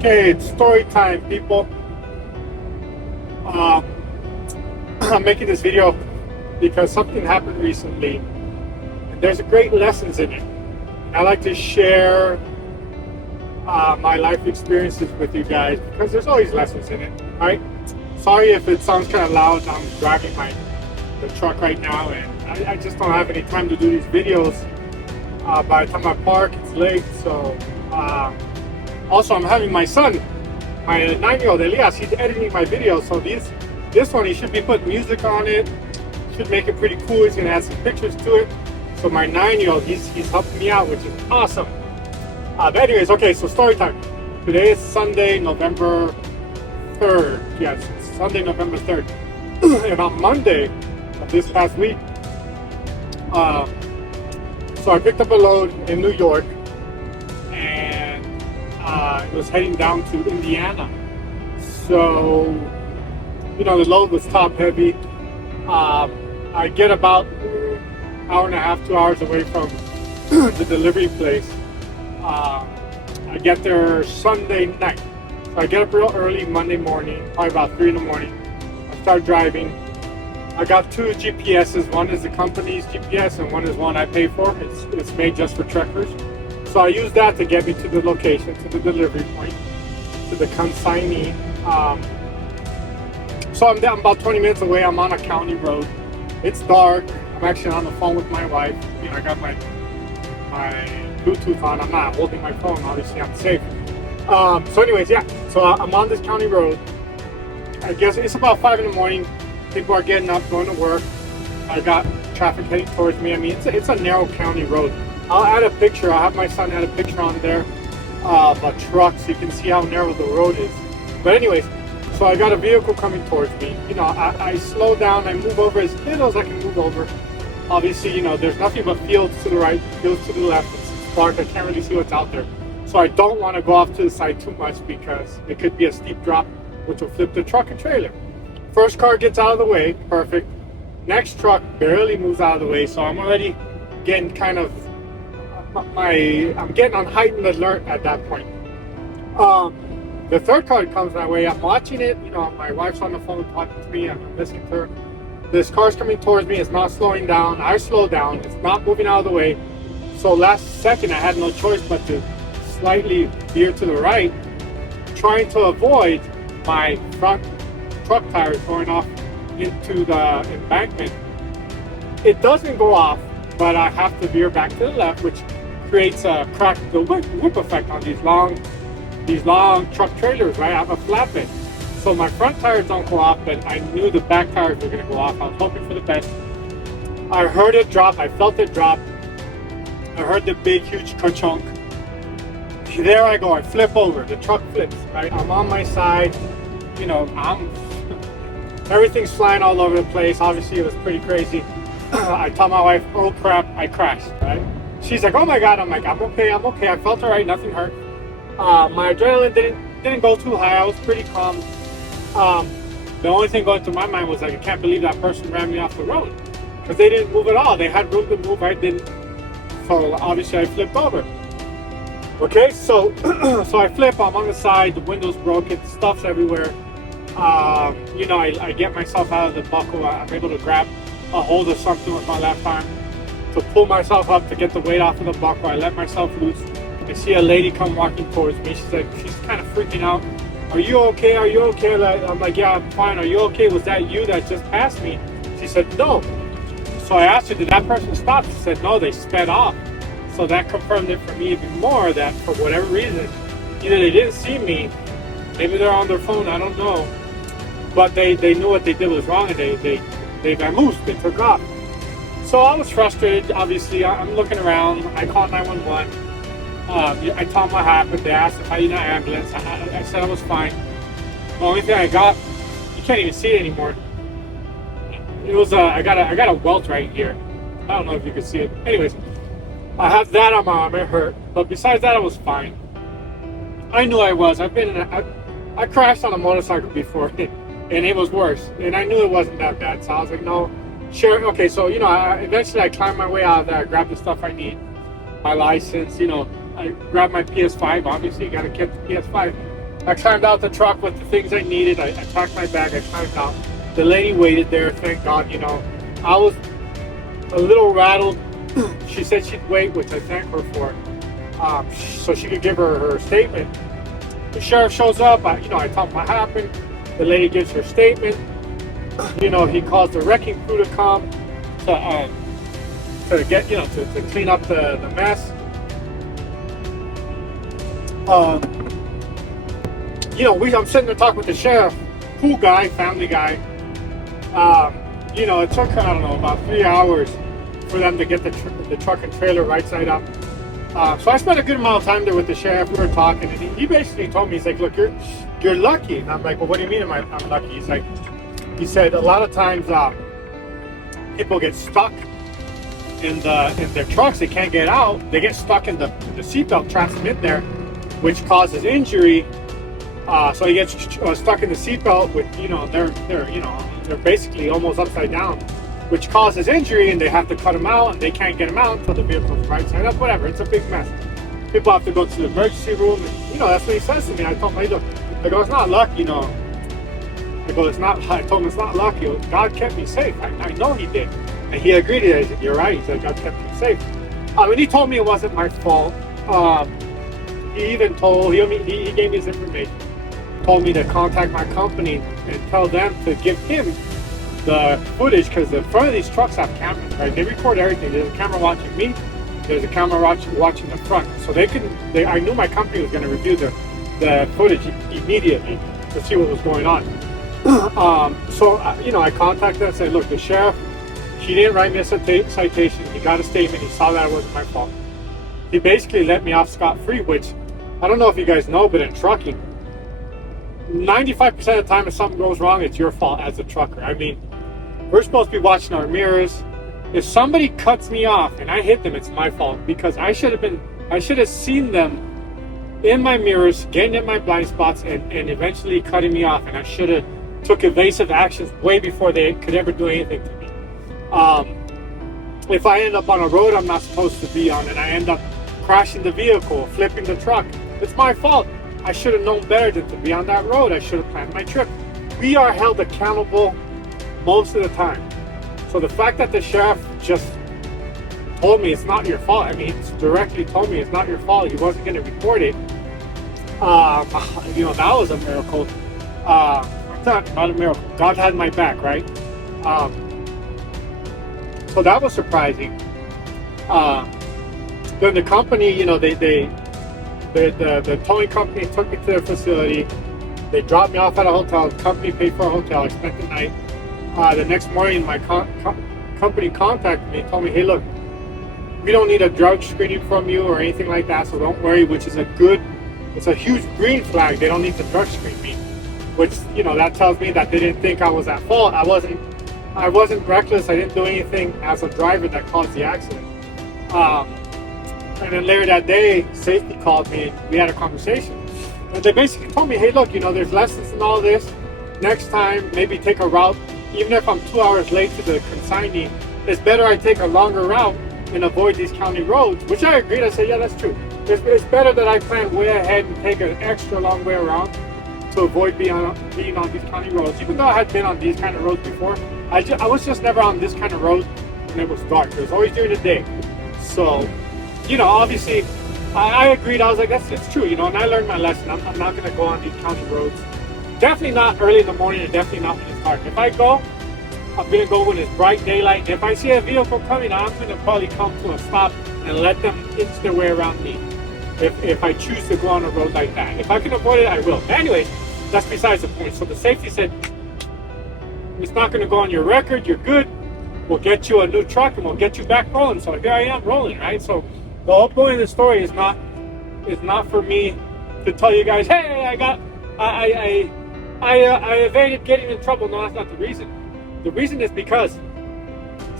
Okay, it's story time, people. I'm making this video because something happened recently, and there's a great lessons in it. I like to share my life experiences with you guys because there's always lessons in it, right? Sorry if it sounds kind of loud. I'm driving the truck right now, and I just don't have any time to do these videos. By the time I park, it's late. So also, I'm having my son, my 9-year-old Elias. He's editing my videos. So this one, he should be putting music on it. Should make it pretty cool. He's gonna add some pictures to it. So my 9-year-old, he's helping me out, which is awesome. But anyways, okay. So story time. Today is Sunday, November 3rd. Yes, it's Sunday, November 3rd. And on Monday of this past week, so I picked up a load in New York, and it was heading down to Indiana. So, the load was top heavy. I get about hour and a half, 2 hours away from the delivery place. I get there Sunday night. So I get up real early Monday morning, probably about 3 in the morning. I start driving. I got two GPSs. One is the company's GPS and one is one I pay for. It's made just for truckers. So I use that to get me to the location, to the delivery point, to the consignee. So I'm about 20 minutes away. I'm on a county road. It's dark. I'm actually on the phone with my wife. I got my Bluetooth on. I'm not holding my phone. Obviously, I'm safe. So anyways, yeah. So I'm on this county road. I guess it's about 5 in the morning. People are getting up, going to work. I got traffic heading towards me. I mean, it's a narrow county road. I'll add a picture. I'll have my son add a picture on there of a truck so you can see how narrow the road is. But anyways, so I got a vehicle coming towards me. I slow down. I move over as little as I can move over. Obviously, there's nothing but fields to the right, fields to the left. It's dark. I can't really see what's out there. So I don't want to go off to the side too much because it could be a steep drop, which will flip the truck and trailer. First car gets out of the way, perfect. Next truck barely moves out of the way, so I'm already getting I'm getting on heightened alert at that point. The third car comes my way. I'm watching it. My wife's on the phone talking to me. I'm listening to her. This car's coming towards me. It's not slowing down. I slow down. It's not moving out of the way. So last second, I had no choice but to slightly veer to the right, trying to avoid my front truck tires going off into the embankment. It doesn't go off, but I have to veer back to the left, which creates a the whip effect on these long truck trailers, right? I have a flatbed. So my front tires don't go off, but I knew the back tires were going to go off. I was hoping for the best. I heard it drop. I felt it drop. I heard the big, huge ka-chunk. There I go. I flip over. The truck flips, right? I'm on my side. Everything's flying all over the place. Obviously, it was pretty crazy. I tell my wife, oh crap, I crashed, right? She's like, oh my God. I'm like, I'm okay. I felt all right. Nothing hurt. My adrenaline didn't go too high. I was pretty calm. The only thing going through my mind was like, I can't believe that person ran me off the road because they didn't move at all. They had room to move. I didn't. So obviously, I flipped over. Okay, so I flip. I'm on the side. The window's broken. Stuff's everywhere. I get myself out of the buckle. I'm able to grab a hold of something with my left arm to pull myself up to get the weight off of the buckle. I let myself loose. I see a lady come walking towards me. She's kind of freaking out. Are you okay? Are you okay? I'm like, yeah, I'm fine. Are you okay? Was that you that just passed me? She said, no. So I asked her, did that person stop? She said, no, they sped off. So that confirmed it for me even more that for whatever reason, either they didn't see me, maybe they're on their phone, I don't know. But they knew what they did was wrong, and they vamoosed, they took off. So I was frustrated, obviously. I'm looking around. I called 911. I told them what happened. They asked if I need an ambulance. I said I was fine. The only thing I got, you can't even see it anymore. It was I got a welt right here. I don't know if you can see it. Anyways, I have that on my arm. It hurt, but besides that, I was fine. I knew I was. I crashed on a motorcycle before, and it was worse. And I knew it wasn't that bad. So I was like, no, sure, okay. So eventually I climbed my way out of there. I grabbed the stuff I need, my license. I grabbed my PS5. Obviously, you gotta get the PS5. I climbed out the truck with the things I needed. I packed my bag. I climbed out. The lady waited there. Thank God, I was a little rattled. She said she'd wait, which I thank her for, so she could give her statement. The sheriff shows up. I tell him what happened. The lady gives her statement. He calls the wrecking crew to come to get, to clean up the mess. I'm sitting there talking with the sheriff, cool guy, family guy. It took, I don't know, about 3 hours for them to get the truck and trailer right side up. So I spent a good amount of time there with the sheriff. We were talking, and he basically told me, he's like, look, you're lucky. And I'm like, well, what do you mean I'm lucky? He said a lot of times people get stuck in their trucks. They can't get out. They get stuck in the seatbelt, traps them in there, which causes injury. So he gets stuck in the seatbelt with, they're basically almost upside down, which causes injury, and they have to cut them out, and they can't get them out until the vehicle's right side up. Whatever, it's a big mess. People have to go to the emergency room, and that's what he says to me. I told him, look, it's not luck, I told him it's not luck. God kept me safe. I know He did, and he agreed. He said, you're right. He said, God kept me safe. And he told me it wasn't my fault. He even told he gave me his information. Told me to contact my company and tell them to give him the footage, because the front of these trucks have cameras, right? They record everything. There's a camera watching me. There's a camera watching the front. So I knew my company was going to review the footage immediately to see what was going on. I contacted and said, look, the sheriff, he didn't write me a citation. He got a statement. He saw that it wasn't my fault. He basically let me off scot-free, which I don't know if you guys know, but in trucking, 95% of the time if something goes wrong, it's your fault as a trucker. I mean, we're supposed to be watching our mirrors. If somebody cuts me off and I hit them, it's my fault, because I should have seen them in my mirrors, getting in my blind spots, and eventually cutting me off, and I should have took evasive actions way before they could ever do anything to me. If I end up on a road I'm not supposed to be on, and I end up crashing the vehicle, flipping the truck, it's my fault. I should have known better than to be on that road. I should have planned my trip. We are held accountable most of the time. So the fact that the sheriff just told me it's not your fault, he directly told me it's not your fault, he wasn't going to report it, that was a miracle. Not a miracle. God had my back, right? So that was surprising. Then the company, the towing company took me to their facility. They dropped me off at a hotel. The company paid for a hotel. I spent the night. The next morning, my company contacted me and told me, hey, look, we don't need a drug screening from you or anything like that, so don't worry, which is it's a huge green flag. They don't need to drug screen me, which, that tells me that they didn't think I was at fault. I wasn't reckless. I didn't do anything as a driver that caused the accident. And then later that day, safety called me and we had a conversation. And they basically told me, hey, look, there's lessons in all this. Next time, maybe take a route. Even if I'm 2 hours late to the consignee, it's better I take a longer route and avoid these county roads, which I agreed. I said, yeah, that's true. It's better that I plan way ahead and take an extra long way around to avoid being on these county roads. Even though I had been on these kind of roads before, I was just never on this kind of road when it was dark. It was always during the day. So, obviously, I agreed. I was like, it's true, and I learned my lesson. I'm not going to go on these county roads. Definitely not early in the morning, and definitely not when it's dark. If I go, I'm going to go when it's bright daylight. If I see a vehicle coming, I'm going to probably come to a stop and let them inch their way around me. If I choose to go on a road like that. If I can avoid it, I will. But anyways, that's besides the point. So the safety said, it's not going to go on your record. You're good. We'll get you a new truck and we'll get you back rolling. So here I am rolling, right? So the whole point of the story is not for me to tell you guys, hey, I evaded getting in trouble. No, that's not the reason. The reason is because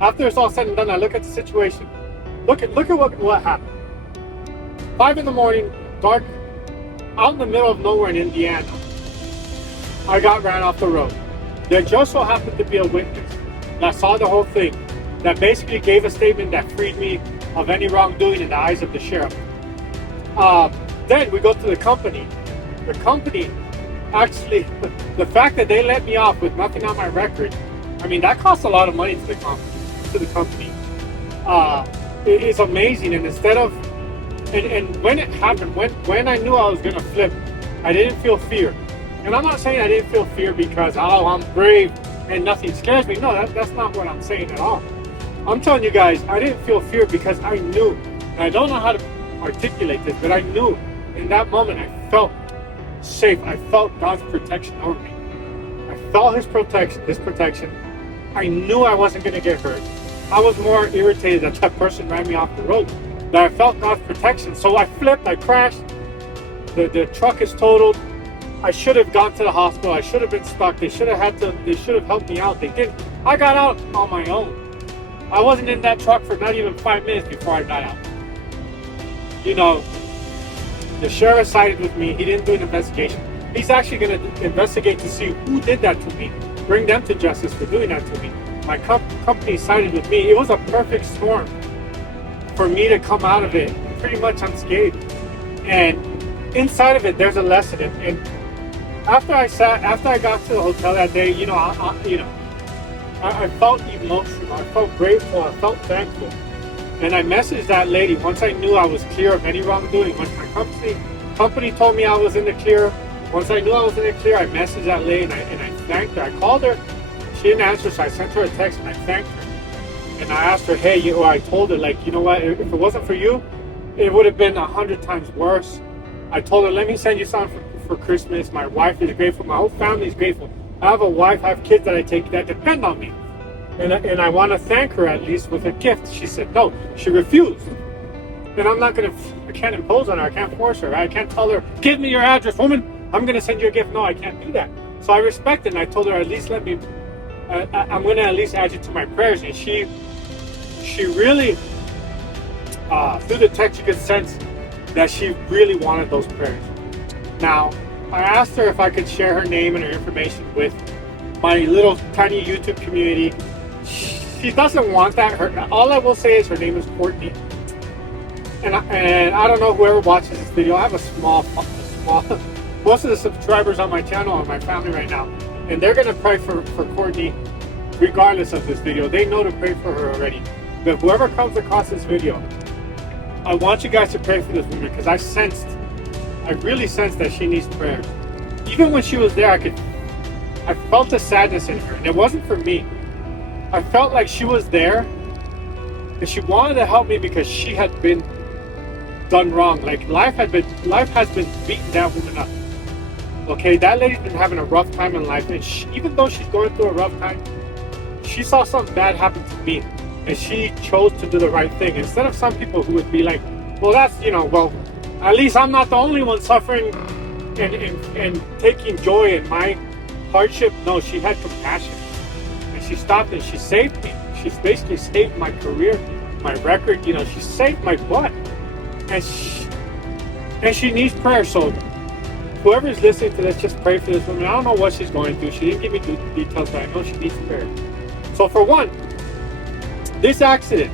after it's all said and done, I look at the situation. Look at what happened. 5 in the morning, dark, out in the middle of nowhere in Indiana. I got ran off the road. There just so happened to be a witness that saw the whole thing, that basically gave a statement that freed me of any wrongdoing in the eyes of the sheriff. Then we go to the company. The company actually, the fact that they let me off with nothing on my record, I mean, that costs a lot of money to the company. It is amazing. And instead of, and when it happened, when I knew I was gonna flip, I didn't feel fear. And I'm not saying I didn't feel fear because, oh, I'm brave and nothing scares me. No, that's not what I'm saying at all. I'm telling you guys, I didn't feel fear because I knew, and I don't know how to articulate this, but I knew in that moment I felt safe. I felt God's protection over me. I felt His protection. I knew I wasn't going to get hurt. I was more irritated that that person ran me off the road. That I felt God's protection. So I flipped, I crashed. The truck is totaled. I should have gone to the hospital. I should have been stuck. They should have helped me out. They didn't. I got out on my own. I wasn't in that truck for not even 5 minutes before I got out. You know, the sheriff sided with me. He didn't do an investigation. He's actually going to investigate to see who did that to me. Bring them to justice for doing that to me. My company sided with me. It was a perfect storm for me to come out of it pretty much unscathed. And inside of it, there's a lesson. And after I got to the hotel that day, you know, I felt emotional. I felt grateful. I felt thankful. And I messaged that lady once I knew I was clear of any wrongdoing. Once my company told me I was in the clear. Once I knew I was in the clear, I messaged that lady and I thanked her. I called her. She didn't answer, so I sent her a text and I thanked her. And I asked her, hey, I told her, like, you know what? If it wasn't for you, it would have been 100 times worse. I told her, let me send you something for Christmas. My wife is grateful. My whole family is grateful. I have a wife, I have kids that depend on me. And I want to thank her at least with a gift. She said no. She refused. And I can't impose on her. I can't force her. I can't tell her, give me your address, woman. I'm going to send you a gift. No, I can't do that. So I respect it. And I told her, at least let me, I'm going to at least add you to my prayers. And she really, through the text, you could sense that she really wanted those prayers. Now, I asked her if I could share her name and her information with my little tiny YouTube community. She doesn't want that. All I will say is her name is Courtney. And I don't know whoever watches this video. I have a small, most of the subscribers on my channel are my family right now. And they're going to pray for Courtney regardless of this video. They know to pray for her already. But whoever comes across this video, I want you guys to pray for this woman because I really sensed that she needs prayer. Even when she was there, I felt the sadness in her, and it wasn't for me. I felt like she was there, and she wanted to help me because she had been done wrong. Like life has been beating that woman up. Okay, that lady's been having a rough time in life, and even though she's going through a rough time, she saw something bad happen to me, and she chose to do the right thing. Instead of some people who would be like, well, that's, at least I'm not the only one suffering and taking joy in my hardship. No, she had compassion. And she stopped and she saved me. She's basically saved my career, my record. She saved my butt. And she needs prayer. So whoever is listening to this, just pray for this woman. I don't know what she's going through. She didn't give me details, but I know she needs prayer. So for one, this accident,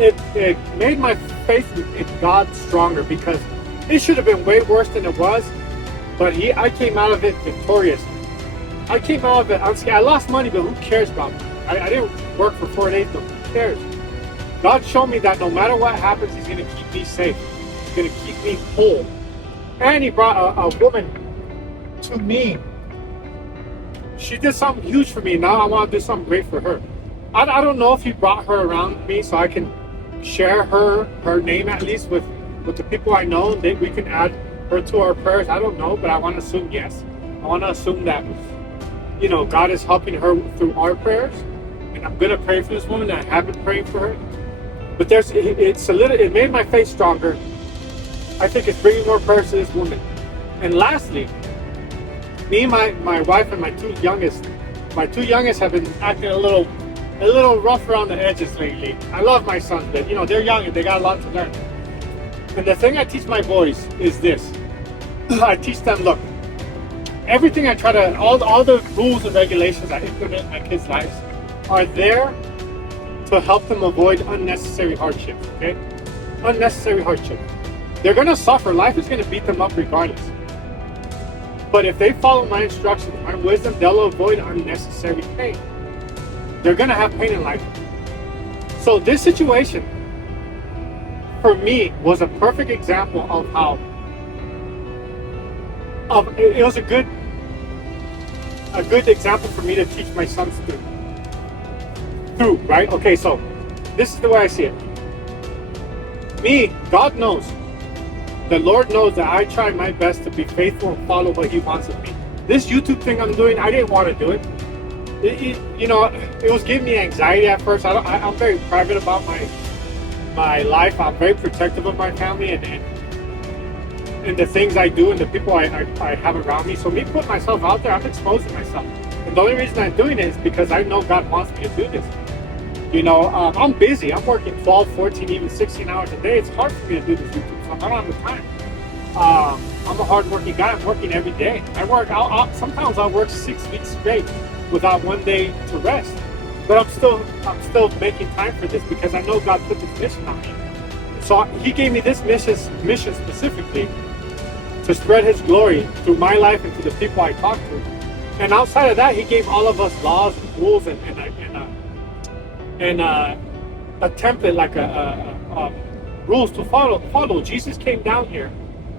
it made my faith in God stronger because it should have been way worse than it was. But I came out of it victorious. I came out of it unscathed. I lost money, but who cares about me? I didn't work for 4 days, but who cares? God showed me that no matter what happens, He's going to keep me safe. He's going to keep me whole. And He brought a woman to me. She did something huge for me. Now I want to do something great for her. I don't know if He brought her around me so I can share her name at least with the people I know. That we can add her to our prayers. I don't know, but I want to assume yes. I want to assume that God is helping her through our prayers, and I'm gonna pray for this woman. I have been praying for her, but it made my faith stronger. I think it's bringing more prayers to this woman. And lastly, me, my wife, and my two youngest have been acting a little rough around the edges lately. I love my sons, but they're young and they got a lot to learn. And the thing I teach my boys is this. I teach them, look, everything I try to, all the rules and regulations I implement in my kids' lives are there to help them avoid unnecessary hardship, okay? Unnecessary hardship. They're going to suffer. Life is going to beat them up regardless. But if they follow my instructions, my wisdom, they'll avoid unnecessary pain. They're going to have pain in life. So this situation, for me, was a perfect example of how, it was a good example for me to teach my sons through, right? Okay, so this is the way I see it. Me, God knows. The Lord knows that I try my best to be faithful and follow what He wants of me. This YouTube thing I'm doing, I didn't want to do it. It was giving me anxiety at first. I'm very private about my life. I'm very protective of my family and the things I do and the people I have around me. So me putting myself out there, I'm exposing myself. And the only reason I'm doing it is because I know God wants me to do this. I'm busy. I'm working 12, 14, even 16 hours a day. It's hard for me to do this YouTube stuff. I don't have the time. I'm a hard-working guy. I'm working every day. Sometimes I'll work 6 weeks straight without one day to rest. But I'm still making time for this because I know God put this mission on me. So He gave me this mission specifically to spread His glory through my life and to the people I talk to. And outside of that, He gave all of us laws and rules and a template, like a rules to follow. Jesus came down here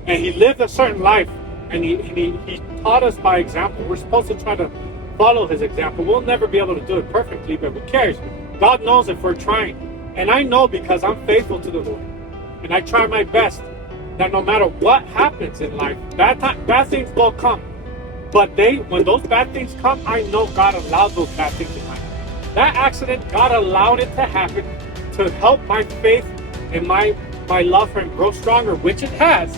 and He lived a certain life, and he taught us by example. We're supposed to try to follow His example. We'll never be able to do it perfectly, but who cares? God knows if we're trying. And I know because I'm faithful to the Lord. And I try my best that no matter what happens in life, bad things will come. But when those bad things come, I know God allowed those bad things to happen. That accident, God allowed it to happen to help my faith and my love for Him grow stronger, which it has.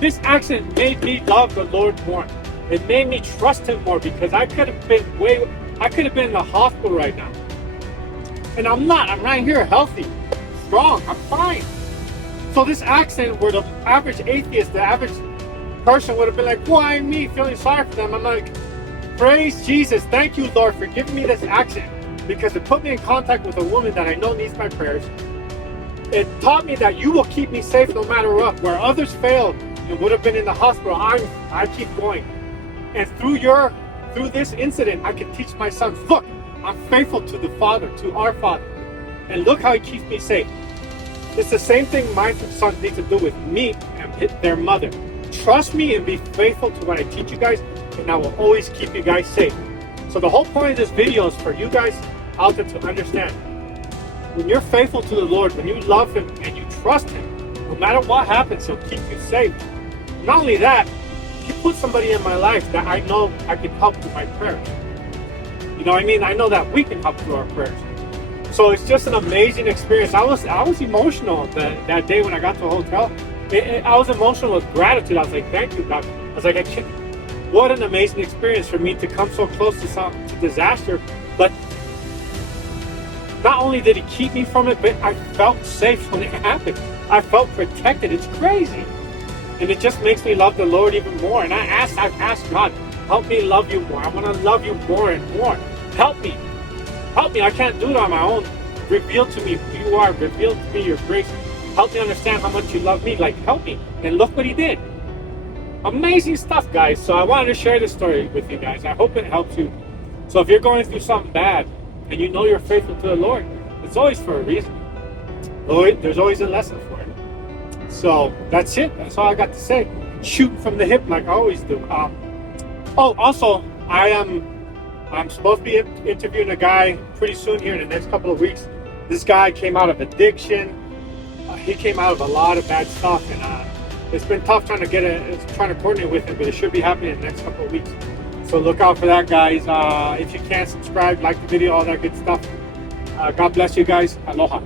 This accident made me love the Lord more. It made me trust Him more because I could have been in the hospital right now. And I'm not. I'm right here healthy, strong. I'm fine. So this accident where the average atheist, the average person would have been like, why me? Feeling sorry for them. I'm like, praise Jesus. Thank you, Lord, for giving me this accident. Because it put me in contact with a woman that I know needs my prayers. It taught me that You will keep me safe no matter what. Where others failed and would have been in the hospital, I keep going. And through this incident, I can teach my sons, look, I'm faithful to the Father, to our Father. And look how He keeps me safe. It's the same thing my sons need to do with me and their mother. Trust me and be faithful to what I teach you guys, and I will always keep you guys safe. So the whole point of this video is for you guys out there to understand. When you're faithful to the Lord, when you love Him and you trust Him, no matter what happens, He'll keep you safe. Not only that, He put somebody in my life that I know I can help through my prayers. You know what I mean? I know that we can help through our prayers. So it's just an amazing experience. I was emotional that day when I got to the hotel. I was emotional with gratitude. I was like, thank you, God. I was like, what an amazing experience for me to come so close to disaster. But not only did He keep me from it, but I felt safe when it happened. I felt protected. It's crazy. And it just makes me love the Lord even more. And I've asked God, help me love You more. I want to love You more and more. Help me. Help me. I can't do it on my own. Reveal to me who You are. Reveal to me Your grace. Help me understand how much You love me. Like, help me. And look what He did. Amazing stuff, guys. So I wanted to share this story with you guys. I hope it helps you. So if you're going through something bad and you know you're faithful to the Lord, it's always for a reason. There's always a lesson for it. So that's it. That's all I got to say. Shooting from the hip like I always do. Also, I'm supposed to be interviewing a guy pretty soon here in the next couple of weeks. This guy came out of addiction. He came out of a lot of bad stuff, and it's been tough trying to coordinate with him, but it should be happening in the next couple of weeks. So look out for that, guys. If you can, subscribe, like the video, all that good stuff. God bless you guys. Aloha.